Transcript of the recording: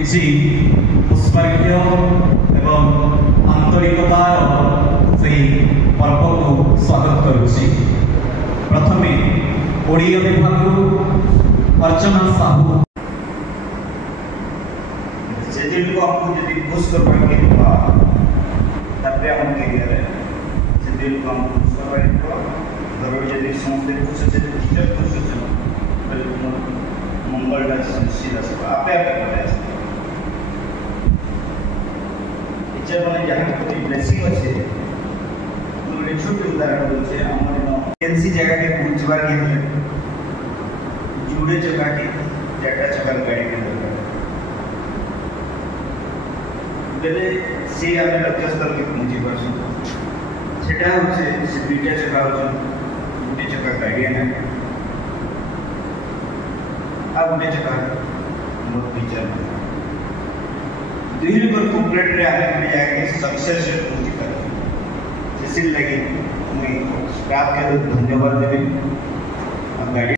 किसी पुष्पार्घ्य एवं आंतरिकतार से पर्व को स्वागत करुच्ची। प्रथमे ओडिया विभाग अर्चना साहू से दिन को आपको यदि खुश कर पाएंगे तब हम कैरियर है से दिन को हम खुश कर पाएंगे घर यदि समझते खुश से टीचर खुश हो मंगल सीधा सब आपे आपे पड़े टीचर मैंने जहाँ कोई ब्लेसिंग अच्छे उन्होंने छोटे उदाहरण बोलते हैं हमारे एनसी जगह के पहुँचवार के लिए जुड़े जगह के जगह जगह गाड़ी के अंदर बेले से आमे लक्ष्य स्तर के पहुंची परसु सेटा होचे से दुईटा जगह होचे दुईटा जगह गार्डियन है अब दुईटा जगह मोर टीचर दुई नंबर कंप्लीट रे आमे जाके सक्सेस से पहुंची कर जैसे लगे मैं स्टाफ के धन्यवाद देबे अब गाड़ी